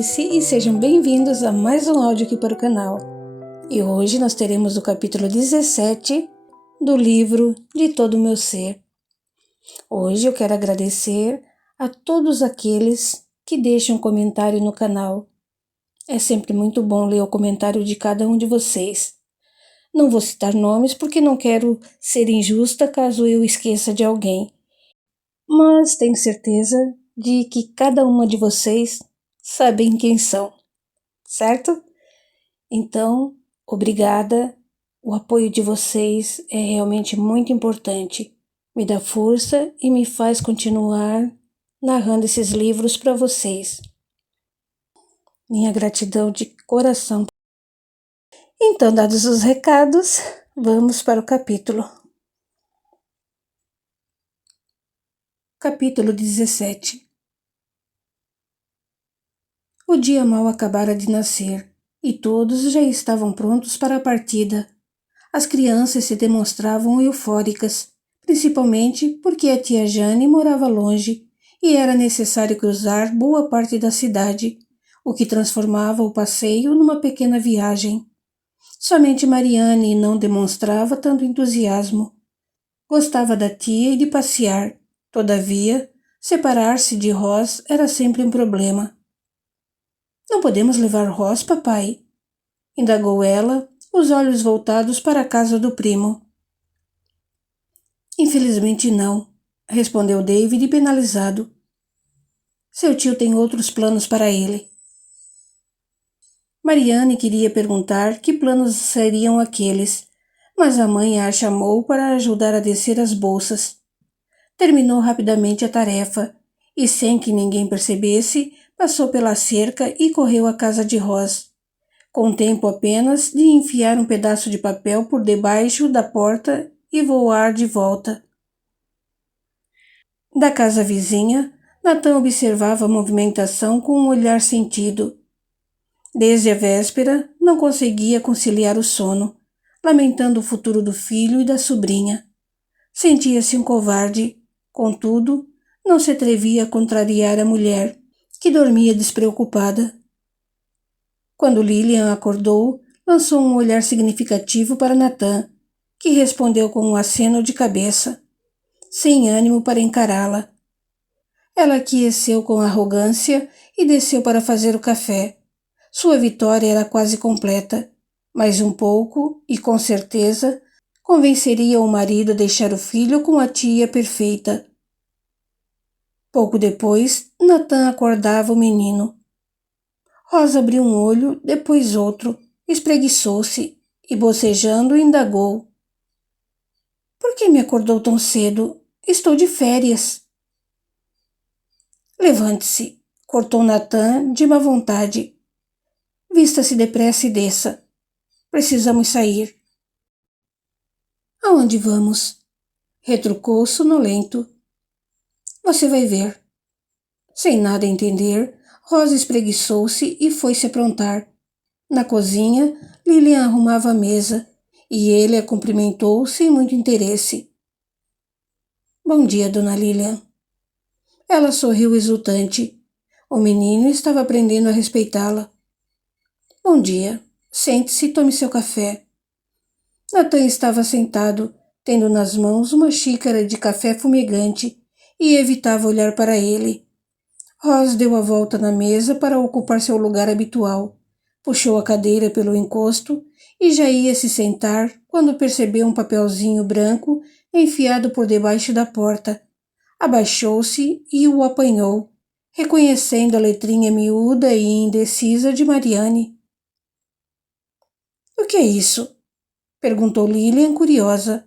Alice e sejam bem-vindos a mais um áudio aqui para o canal. E hoje nós teremos o capítulo 17 do livro De Todo o Meu Ser. Hoje eu quero agradecer a todos aqueles que deixam um comentário no canal. É sempre muito bom ler o comentário de cada um de vocês. Não vou citar nomes porque não quero ser injusta caso eu esqueça de alguém. Mas tenho certeza de que cada uma de vocês sabem quem são, certo? Então, obrigada. O apoio de vocês é realmente muito importante. Me dá força e me faz continuar narrando esses livros para vocês. Minha gratidão de coração. Então, dados os recados, vamos para o capítulo. Capítulo 17. O dia mal acabara de nascer e todos já estavam prontos para a partida. As crianças se demonstravam eufóricas, principalmente porque a tia Jane morava longe e era necessário cruzar boa parte da cidade, o que transformava o passeio numa pequena viagem. Somente Mariane não demonstrava tanto entusiasmo. Gostava da tia e de passear. Todavia, separar-se de Roz era sempre um problema. Não podemos levar Roz, papai? Indagou ela, os olhos voltados para a casa do primo. Infelizmente não, respondeu David penalizado. Seu tio tem outros planos para ele. Mariane queria perguntar que planos seriam aqueles, mas a mãe a chamou para ajudar a descer as bolsas. Terminou rapidamente a tarefa e, sem que ninguém percebesse, passou pela cerca e correu à casa de Roz, com tempo apenas de enfiar um pedaço de papel por debaixo da porta e voar de volta. Da casa vizinha, Nathan observava a movimentação com um olhar sentido. Desde a véspera, não conseguia conciliar o sono, lamentando o futuro do filho e da sobrinha. Sentia-se um covarde, contudo, não se atrevia a contrariar a mulher, que dormia despreocupada. Quando Lilian acordou, lançou um olhar significativo para Nathan, que respondeu com um aceno de cabeça, sem ânimo para encará-la. Ela aqueceu com arrogância e desceu para fazer o café. Sua vitória era quase completa. Mais um pouco, e com certeza, convenceria o marido a deixar o filho com a tia perfeita. Pouco depois, Nathan acordava o menino. Rosa abriu um olho, depois outro, espreguiçou-se e, bocejando, indagou. — Por que me acordou tão cedo? Estou de férias. — Levante-se, cortou Nathan de má vontade. Vista-se depressa e desça. Precisamos sair. — Aonde vamos? Retrucou sonolento. — Você vai ver. Sem nada entender, Rosa espreguiçou-se e foi-se aprontar. Na cozinha, Lilian arrumava a mesa e ele a cumprimentou sem muito interesse. — Bom dia, dona Lilian. Ela sorriu exultante. O menino estava aprendendo a respeitá-la. — Bom dia. Sente-se e tome seu café. Nathan estava sentado, tendo nas mãos uma xícara de café fumegante, e evitava olhar para ele. Roz deu a volta na mesa para ocupar seu lugar habitual, puxou a cadeira pelo encosto e já ia se sentar quando percebeu um papelzinho branco enfiado por debaixo da porta. Abaixou-se e o apanhou, reconhecendo a letrinha miúda e indecisa de Mariane. — O que é isso? Perguntou Lilian, curiosa.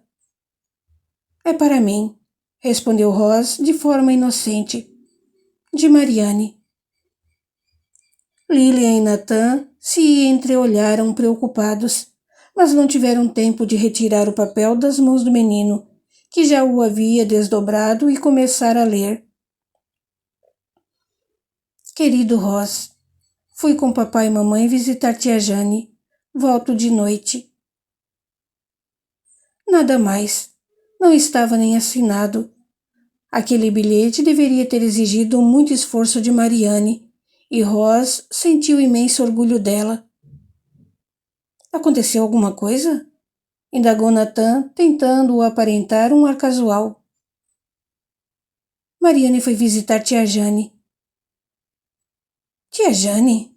— É para mim, respondeu Roz de forma inocente. De Mariane. Lilian e Nathan se entreolharam preocupados, mas não tiveram tempo de retirar o papel das mãos do menino, que já o havia desdobrado e começara a ler. Querido Roz, fui com papai e mamãe visitar tia Jane. Volto de noite. Nada mais. Não estava nem assinado. Aquele bilhete deveria ter exigido muito esforço de Mariane, e Roz sentiu imenso orgulho dela. Aconteceu alguma coisa? Indagou Nathan, tentando aparentar um ar casual. Mariane foi visitar tia Jane. Tia Jane?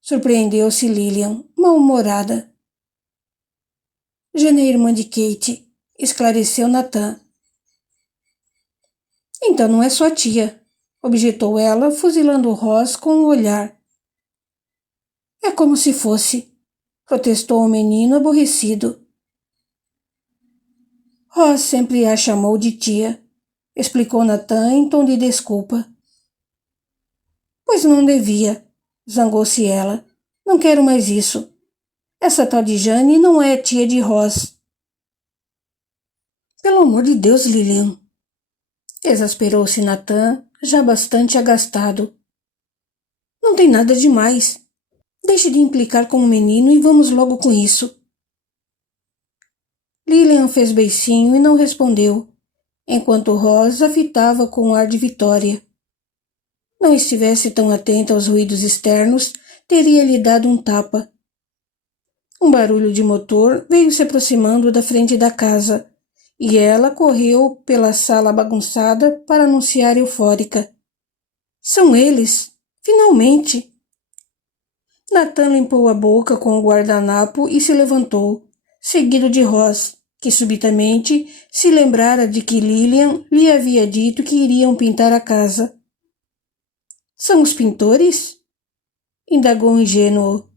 Surpreendeu-se Lilian, mal-humorada. Jane é irmã de Kate, esclareceu Nathan. Então não é sua tia, objetou ela, fuzilando Roz com o olhar. É como se fosse, protestou o menino aborrecido. Roz sempre a chamou de tia, explicou Nathan em tom de desculpa. Pois não devia, zangou-se ela. Não quero mais isso. Essa tal de Jane não é tia de Roz. Pelo amor de Deus, Lilian. Exasperou-se Nathan, já bastante agastado. Não tem nada demais. Deixe de implicar com o menino e vamos logo com isso. Lilian fez beicinho e não respondeu, enquanto Roz a fitava com ar de vitória. Não estivesse tão atenta aos ruídos externos, teria-lhe dado um tapa. Um barulho de motor veio se aproximando da frente da casa, e ela correu pela sala bagunçada para anunciar eufórica. São eles! Finalmente! Nathan limpou a boca com o guardanapo e se levantou, seguido de Roz, que subitamente se lembrara de que Lilian lhe havia dito que iriam pintar a casa. São os pintores? Indagou ingênuo.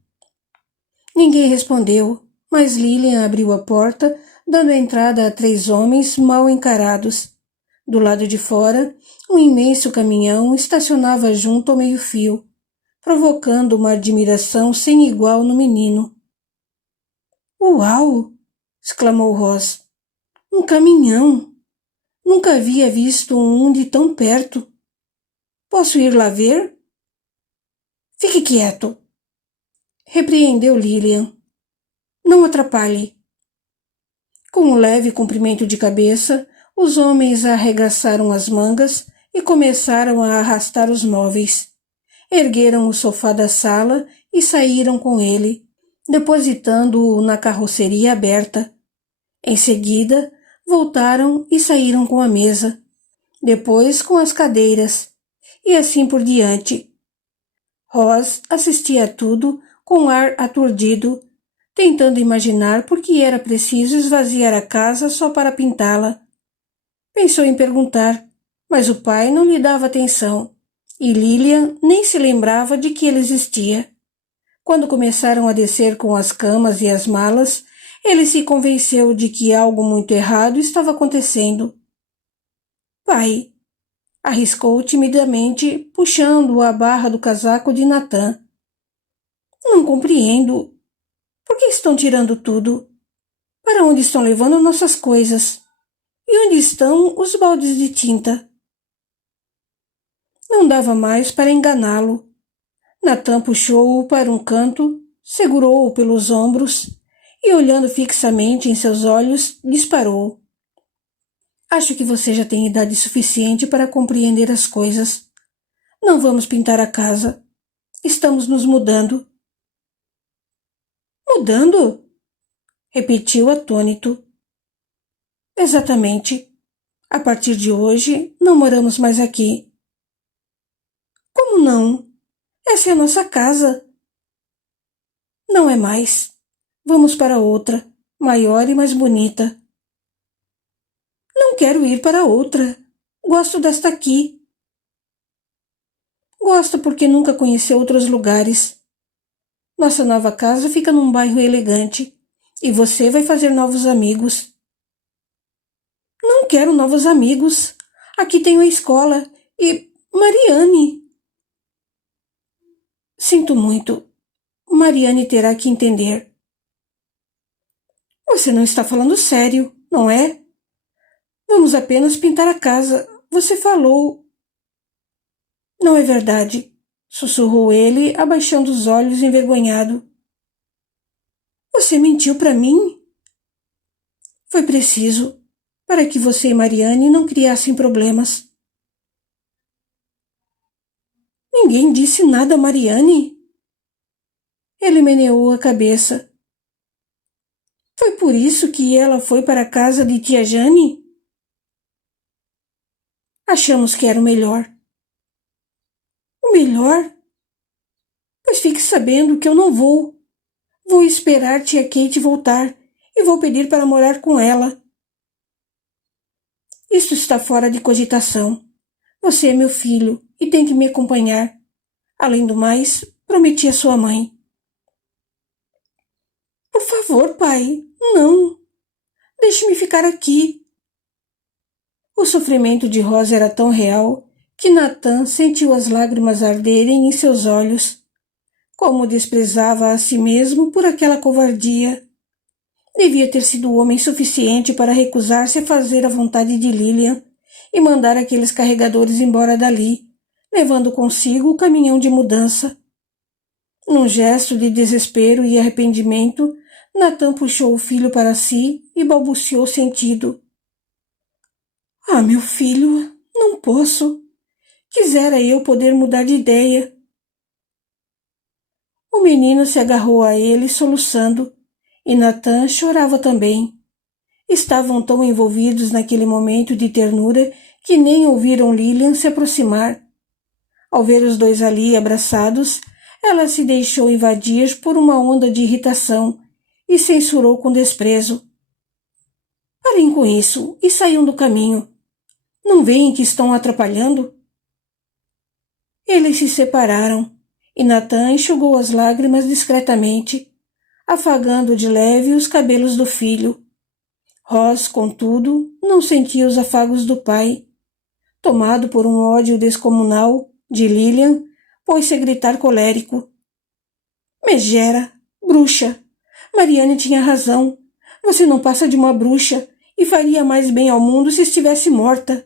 Ninguém respondeu, mas Lilian abriu a porta, dando entrada a 3 homens mal encarados. Do lado de fora, um imenso caminhão estacionava junto ao meio-fio, provocando uma admiração sem igual no menino. Uau! Exclamou Roz. Um caminhão! Nunca havia visto um de tão perto. Posso ir lá ver? Fique quieto! Repreendeu Lilian. Não atrapalhe. Com um leve cumprimento de cabeça, os homens arregaçaram as mangas e começaram a arrastar os móveis. Ergueram o sofá da sala e saíram com ele, depositando-o na carroceria aberta. Em seguida, voltaram e saíram com a mesa, depois com as cadeiras, e assim por diante. Roz assistia a tudo com ar aturdido, tentando imaginar por que era preciso esvaziar a casa só para pintá-la. Pensou em perguntar, mas o pai não lhe dava atenção, e Lilian nem se lembrava de que ele existia. Quando começaram a descer com as camas e as malas, ele se convenceu de que algo muito errado estava acontecendo. Pai, arriscou timidamente, puxando a barra do casaco de Nathan. Não compreendo. Por que estão tirando tudo? Para onde estão levando nossas coisas? E onde estão os baldes de tinta? Não dava mais para enganá-lo. Nathan puxou-o para um canto, segurou-o pelos ombros e, olhando fixamente em seus olhos, disparou. Acho que você já tem idade suficiente para compreender as coisas. Não vamos pintar a casa. Estamos nos mudando. Mudando? Repetiu atônito. Exatamente. A partir de hoje, não moramos mais aqui. Como não? Essa é a nossa casa. Não é mais. Vamos para outra, maior e mais bonita. Não quero ir para outra. Gosto desta aqui. Gosto porque nunca conheci outros lugares. Nossa nova casa fica num bairro elegante e você vai fazer novos amigos. Não quero novos amigos. Aqui tenho a escola e Mariane. Sinto muito. Mariane terá que entender. Você não está falando sério, não é? Vamos apenas pintar a casa. Você falou. Não é verdade, sussurrou ele, abaixando os olhos envergonhado. Você mentiu para mim? Foi preciso, para que você e Mariane não criassem problemas. Ninguém disse nada a Mariane? Ele meneou a cabeça. Foi por isso que ela foi para a casa de tia Jane? Achamos que era o melhor. O melhor? Pois fique sabendo que eu não vou. Vou esperar tia Kate voltar e vou pedir para morar com ela. Isso está fora de cogitação. Você é meu filho e tem que me acompanhar. Além do mais, prometi a sua mãe. Por favor, pai, não. Deixe-me ficar aqui. O sofrimento de Rosa era tão real que Nathan sentiu as lágrimas arderem em seus olhos. Como desprezava a si mesmo por aquela covardia. Devia ter sido homem suficiente para recusar-se a fazer a vontade de Lilian e mandar aqueles carregadores embora dali, levando consigo o caminhão de mudança. Num gesto de desespero e arrependimento, Nathan puxou o filho para si e balbuciou sentido. Ah, meu filho, não posso. Quisera eu poder mudar de ideia. O menino se agarrou a ele, soluçando, e Nathan chorava também. Estavam tão envolvidos naquele momento de ternura que nem ouviram Lilian se aproximar. Ao ver os dois ali abraçados, ela se deixou invadir por uma onda de irritação e censurou com desprezo. Parem com isso e saiam do caminho. Não veem que estão atrapalhando? Eles se separaram e Nathan enxugou as lágrimas discretamente, afagando de leve os cabelos do filho. Ross, contudo, não sentia os afagos do pai. Tomado por um ódio descomunal de Lilian, pôs-se a gritar colérico. Megera, bruxa! Mariane tinha razão. Você não passa de uma bruxa e faria mais bem ao mundo se estivesse morta.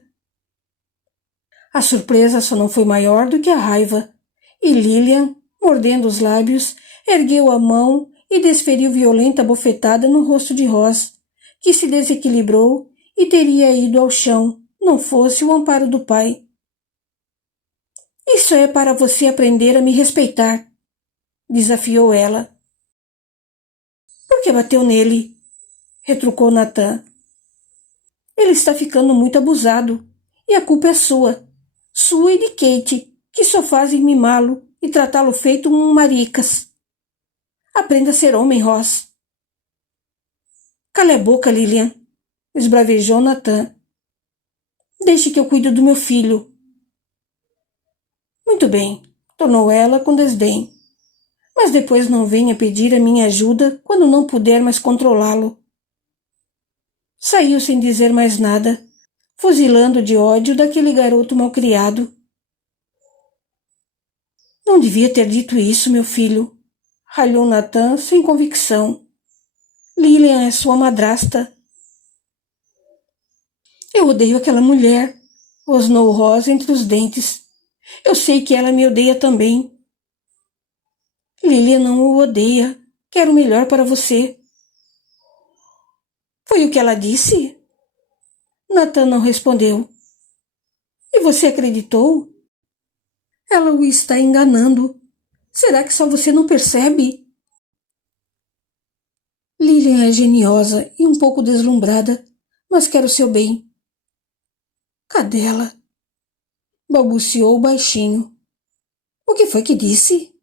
A surpresa só não foi maior do que a raiva, e Lilian, mordendo os lábios, ergueu a mão e desferiu violenta bofetada no rosto de Ross, que se desequilibrou e teria ido ao chão, não fosse o amparo do pai. Isso é para você aprender a me respeitar, desafiou ela. Por que bateu nele? Retrucou Nathan. Ele está ficando muito abusado, e a culpa é sua. Sua e de Kate, que só fazem mimá-lo e tratá-lo feito um maricas. Aprenda a ser homem, Ross. Cale a boca, Lilian, esbravejou Nathan. Deixe que eu cuide do meu filho. Muito bem, tornou ela com desdém. Mas depois não venha pedir a minha ajuda quando não puder mais controlá-lo. Saiu sem dizer mais nada, fuzilando de ódio daquele garoto malcriado. Não devia ter dito isso, meu filho, ralhou Nathan sem convicção. Lilian é sua madrasta. Eu odeio aquela mulher, rosnou Rosa entre os dentes. Eu sei que ela me odeia também. Lilian não o odeia. Quero o melhor para você. Foi o que ela disse? Nathan não respondeu. E você acreditou? Ela o está enganando. Será que só você não percebe? Lilian é geniosa e um pouco deslumbrada, mas quer o seu bem. Cadela, balbuciou baixinho. O que foi que disse?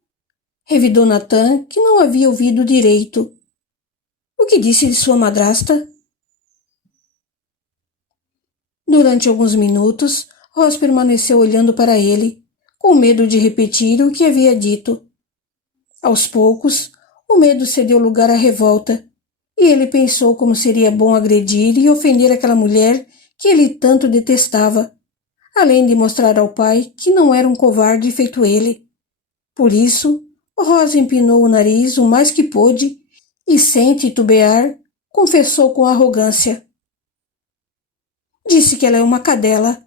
Revidou Nathan, que não havia ouvido direito. O que disse de sua madrasta? Durante alguns minutos, Ross permaneceu olhando para ele, com medo de repetir o que havia dito. Aos poucos, o medo cedeu lugar à revolta, e ele pensou como seria bom agredir e ofender aquela mulher que ele tanto detestava, além de mostrar ao pai que não era um covarde feito ele. Por isso, Rosa empinou o nariz o mais que pôde e, sem titubear, confessou com arrogância. Disse que ela é uma cadela.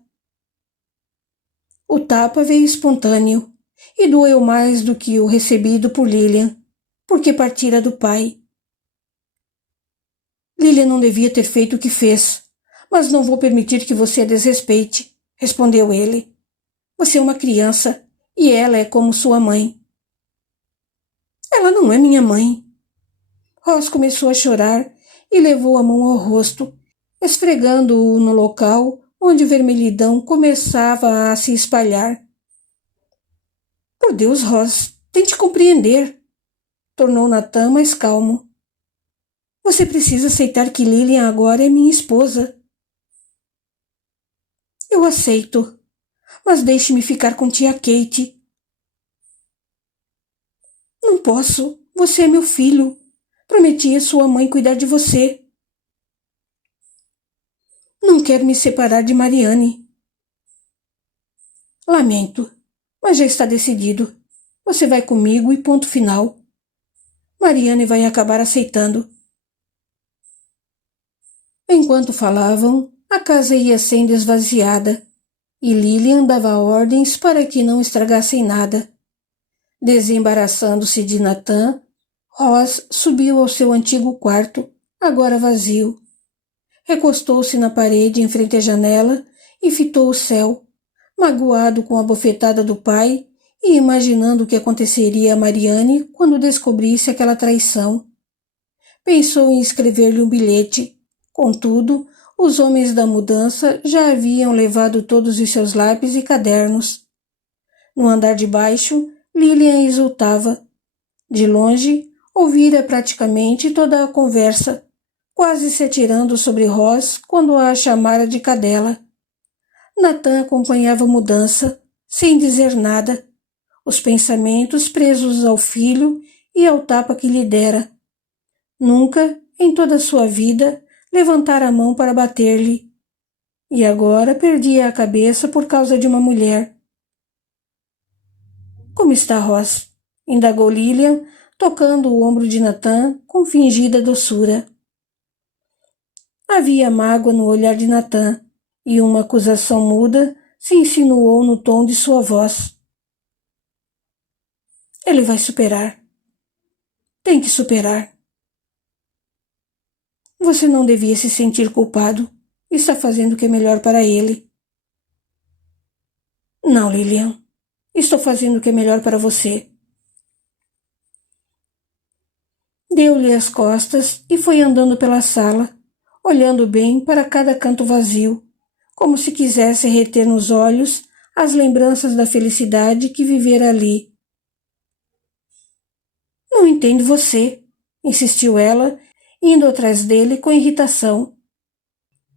O tapa veio espontâneo e doeu mais do que o recebido por Lilian, porque partira do pai. Lilian não devia ter feito o que fez, mas não vou permitir que você a desrespeite, respondeu ele. Você é uma criança e ela é como sua mãe. Ela não é minha mãe. Ross começou a chorar e levou a mão ao rosto, esfregando-o no local onde a vermelhidão começava a se espalhar. Por Deus, Ross, tente compreender, tornou Nathan mais calmo. Você precisa aceitar que Lilian agora é minha esposa. Eu aceito, mas deixe-me ficar com tia Kate. Não posso, você é meu filho. Prometi a sua mãe cuidar de você. Não quero me separar de Mariane. Lamento, mas já está decidido. Você vai comigo e ponto final. Mariane vai acabar aceitando. Enquanto falavam, a casa ia sendo esvaziada e Lilian dava ordens para que não estragassem nada. Desembaraçando-se de Nathan, Ross subiu ao seu antigo quarto, agora vazio. Recostou-se na parede em frente à janela e fitou o céu, magoado com a bofetada do pai e imaginando o que aconteceria a Mariane quando descobrisse aquela traição. Pensou em escrever-lhe um bilhete. Contudo, os homens da mudança já haviam levado todos os seus lápis e cadernos. No andar de baixo, Lilian exultava. De longe, ouvira praticamente toda a conversa, quase se atirando sobre Ross quando a chamara de cadela. Nathan acompanhava a mudança, sem dizer nada, os pensamentos presos ao filho e ao tapa que lhe dera. Nunca, em toda a sua vida, levantara a mão para bater-lhe. E agora perdia a cabeça por causa de uma mulher. Como está Ross? Indagou Lilian, tocando o ombro de Nathan com fingida doçura. Havia mágoa no olhar de Nathan, e uma acusação muda se insinuou no tom de sua voz. Ele vai superar. Tem que superar. Você não devia se sentir culpado. Está fazendo o que é melhor para ele. Não, Lilian. Estou fazendo o que é melhor para você. Deu-lhe as costas e foi andando pela sala, olhando bem para cada canto vazio, como se quisesse reter nos olhos as lembranças da felicidade que vivera ali. Não entendo você, insistiu ela, indo atrás dele com irritação.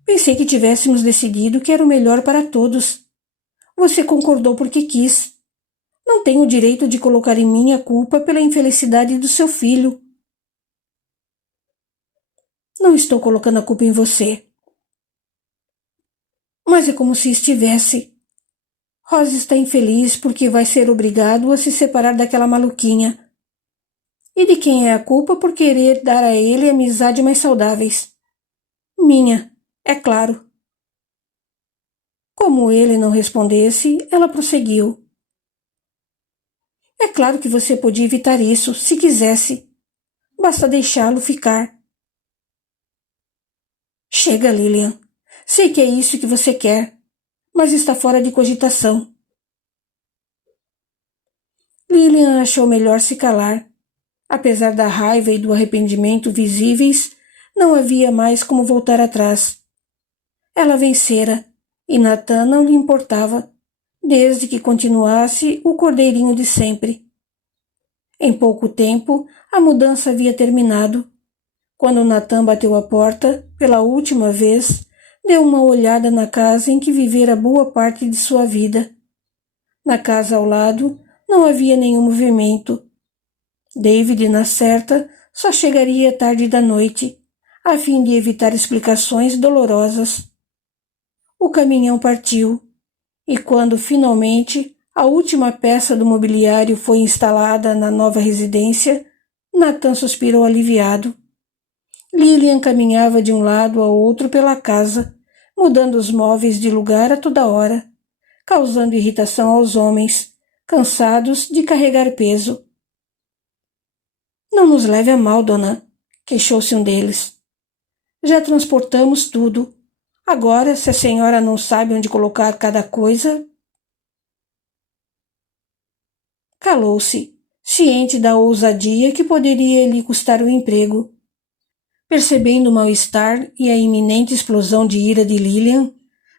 Pensei que tivéssemos decidido que era o melhor para todos. Você concordou porque quis. Não tenho o direito de colocar em mim a culpa pela infelicidade do seu filho. Não estou colocando a culpa em você. Mas é como se estivesse. Rosa está infeliz porque vai ser obrigado a se separar daquela maluquinha. E de quem é a culpa por querer dar a ele amizade mais saudáveis? Minha, é claro. Como ele não respondesse, ela prosseguiu. É claro que você podia evitar isso, se quisesse. Basta deixá-lo ficar. Chega, Lilian. Sei que é isso que você quer, mas está fora de cogitação. Lilian achou melhor se calar. Apesar da raiva e do arrependimento visíveis, não havia mais como voltar atrás. Ela vencera, e Nathan não lhe importava, desde que continuasse o cordeirinho de sempre. Em pouco tempo, a mudança havia terminado. Quando Nathan bateu à porta, pela última vez, deu uma olhada na casa em que vivera boa parte de sua vida. Na casa ao lado, não havia nenhum movimento. David, na certa, só chegaria tarde da noite, a fim de evitar explicações dolorosas. O caminhão partiu, e quando finalmente a última peça do mobiliário foi instalada na nova residência, Nathan suspirou aliviado. Lilian caminhava de um lado a outro pela casa, mudando os móveis de lugar a toda hora, causando irritação aos homens, cansados de carregar peso. Não nos leve a mal, dona, queixou-se um deles. Já transportamos tudo. Agora, se a senhora não sabe onde colocar cada coisa... Calou-se, ciente da ousadia que poderia lhe custar o emprego. Percebendo o mal-estar e a iminente explosão de ira de Lilian,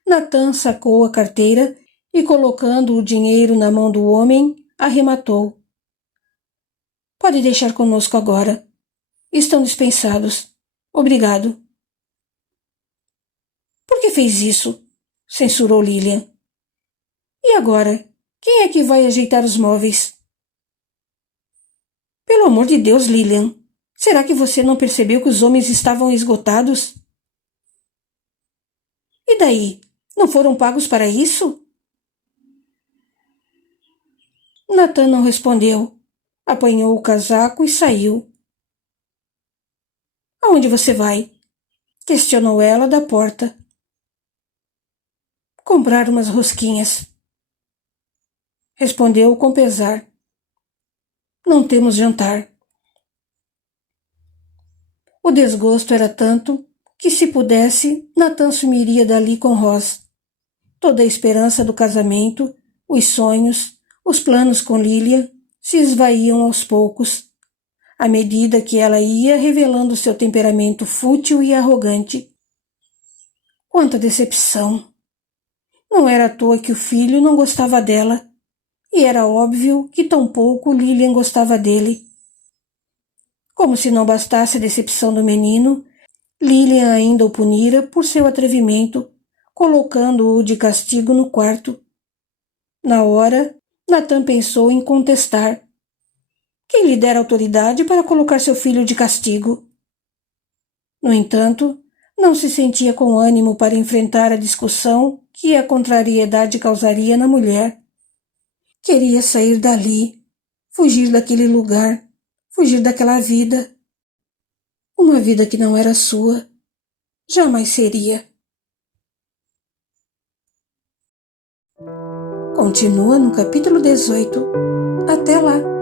Nathan sacou a carteira e, colocando o dinheiro na mão do homem, arrematou. Pode deixar conosco agora. Estão dispensados. Obrigado. Por que fez isso? Censurou Lilian. E agora? Quem é que vai ajeitar os móveis? Pelo amor de Deus, Lilian, será que você não percebeu que os homens estavam esgotados? E daí? Não foram pagos para isso? Nathan não respondeu. Apanhou o casaco e saiu. Aonde você vai? Questionou ela da porta. Comprar umas rosquinhas. Respondeu com pesar. Não temos jantar. O desgosto era tanto que, se pudesse, Nathan sumiria dali com Ross. Toda a esperança do casamento, os sonhos, os planos com Lilia se esvaíam aos poucos, à medida que ela ia revelando seu temperamento fútil e arrogante. Quanta decepção! Não era à toa que o filho não gostava dela, e era óbvio que tampouco Lilian gostava dele. Como se não bastasse a decepção do menino, Lilian ainda o punira por seu atrevimento, colocando-o de castigo no quarto. Na hora, Nathan pensou em contestar. Quem lhe dera autoridade para colocar seu filho de castigo? No entanto, não se sentia com ânimo para enfrentar a discussão que a contrariedade causaria na mulher. Queria sair dali, fugir daquele lugar, fugir daquela vida. Uma vida que não era sua, jamais seria. Continua no capítulo 18. Até lá!